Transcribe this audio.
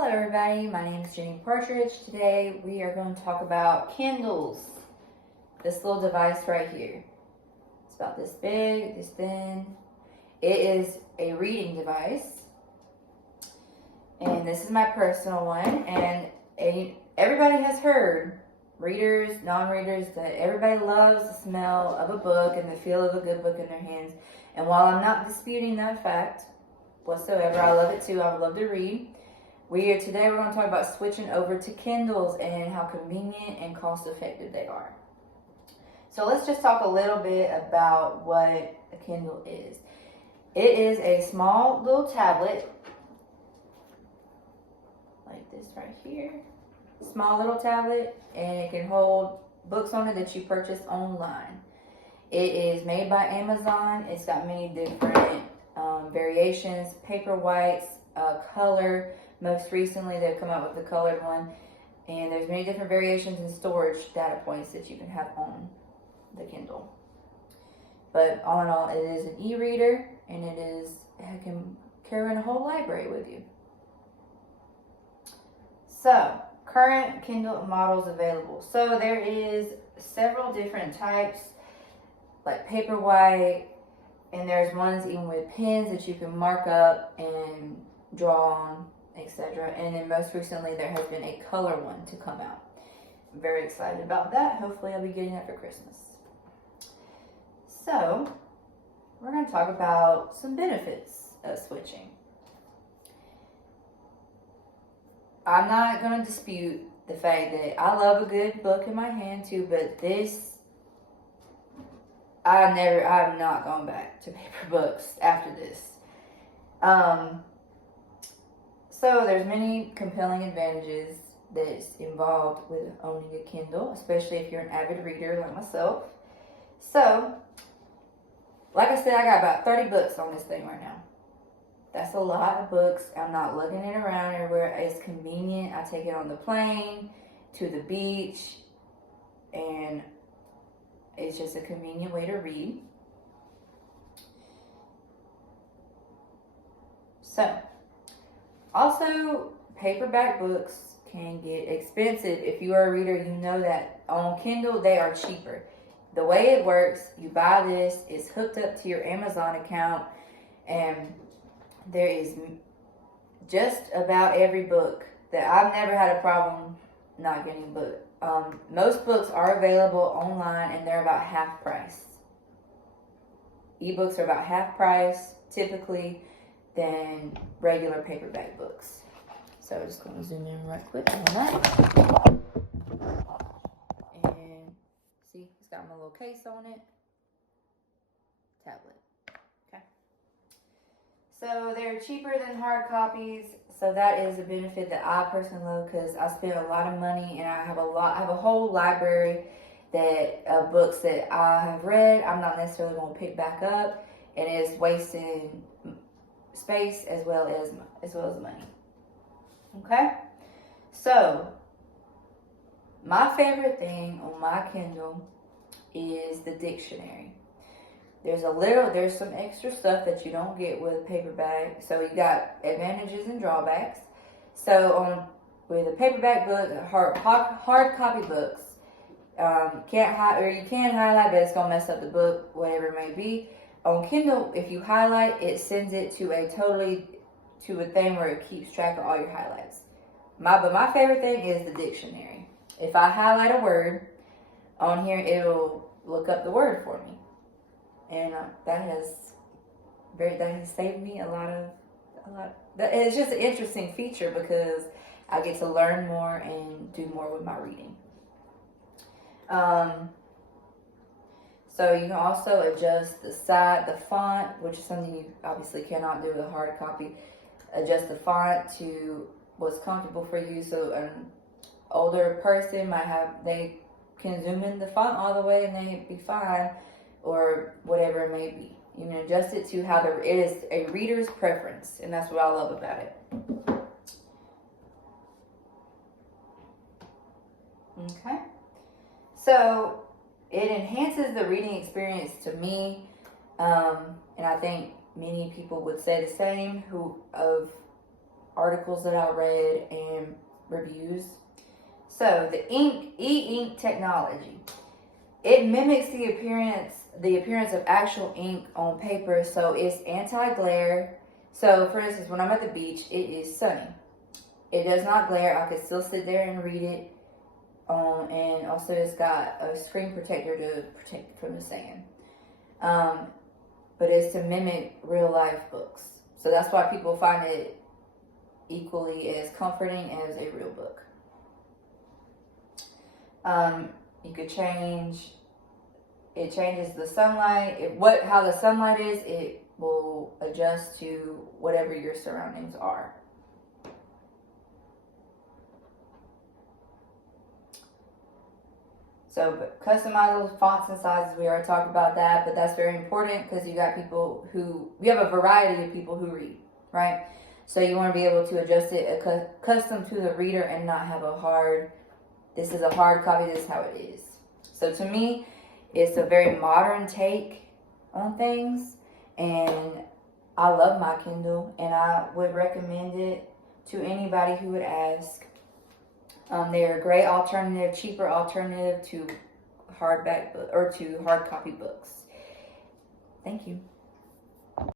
Hello everybody, my name is Jenny Partridge. Today we are going to talk about Kindles. This little device right here. It's about this big, this thin. It is a reading device. And this is my personal one. And everybody has heard, readers, non-readers, that everybody loves the smell of a book and the feel of a good book in their hands. And while I'm not disputing that fact whatsoever, I love it too. I love to read. Today we're going to talk about switching over to Kindles and how convenient and cost effective they are. So let's just talk a little bit about what a Kindle is. It is a small little tablet, like this right here. Small little tablet, and it can hold books on it that you purchase online. It is made by Amazon. It's got many different variations, paper whites, color. Most recently, they've come out with the colored one, and there's many different variations and storage data points that you can have on the Kindle. But all in all, it is an e-reader, and it can carry a whole library with you. So, current Kindle models available. So there is several different types, like Paperwhite, and there's ones even with pens that you can mark up and draw on, etc. And then most recently there has been a color one to come out. I'm very excited about that. Hopefully I'll be getting that for Christmas. So we're going to talk about some benefits of switching. I'm not going to dispute the fact that I love a good book in my hand too, but I'm not going back to paper books after this. So there's many compelling advantages that's involved with owning a Kindle, especially if you're an avid reader like myself. So, like I said, I got about 30 books on this thing right now. That's a lot of books. I'm not lugging it around everywhere. It's convenient. I take it on the plane, to the beach, and it's just a convenient way to read. So, also, paperback books can get expensive. If you are a reader, you know that on Kindle, they are cheaper. The way it works, you buy this, it's hooked up to your Amazon account, and there is just about every book that I've never had a problem not getting a book. Most books are available online, and they're about half price. Ebooks are about half price, typically, than regular paperback books. So I'm just going to zoom in right quick on that. And see, it's got my little case on it. Tablet. Okay. So they're cheaper than hard copies. So that is a benefit that I personally love, because I spend a lot of money and I have a whole library of books that I have read. I'm not necessarily going to pick back up, and it's wasting space as well as money. Okay, so my favorite thing on my Kindle is the dictionary. There's some extra stuff that you don't get with paperback. So you got advantages and drawbacks. So with a paperback book, hard copy books, you can highlight, but it's gonna mess up the book, whatever it may be. On Kindle, if you highlight, it sends it to a thing where it keeps track of all your highlights. But my favorite thing is the dictionary. If I highlight a word on here, it'll look up the word for me, and that has saved me a lot. It's just an interesting feature because I get to learn more and do more with my reading. So you can also adjust the font, which is something you obviously cannot do with a hard copy. Adjust the font to what's comfortable for you. So an older person they can zoom in the font all the way and they'd be fine, or whatever it may be. You can adjust it to how it is a reader's preference, and that's what I love about it. Okay, so it enhances the reading experience to me, and I think many people would say the same who articles that I read and reviews. So the e-ink technology, it mimics the appearance of actual ink on paper. So it's anti-glare. So for instance, when I'm at the beach, it is sunny. It does not glare. I could still sit there and read it. And also it's got a screen protector to protect from the sand. But it's to mimic real life books. So that's why people find it equally as comforting as a real book. You could change, it changes the sunlight. How the sunlight is, it will adjust to whatever your surroundings are. So customize those fonts and sizes. We already talked about that, but that's very important because you have a variety of people who read, right? So you want to be able to adjust it custom to the reader and not have this is a hard copy, this is how it is. So to me, it's a very modern take on things, and I love my Kindle, and I would recommend it to anybody who would ask. They're a great alternative, cheaper alternative to hardback or to hard copy books. Thank you.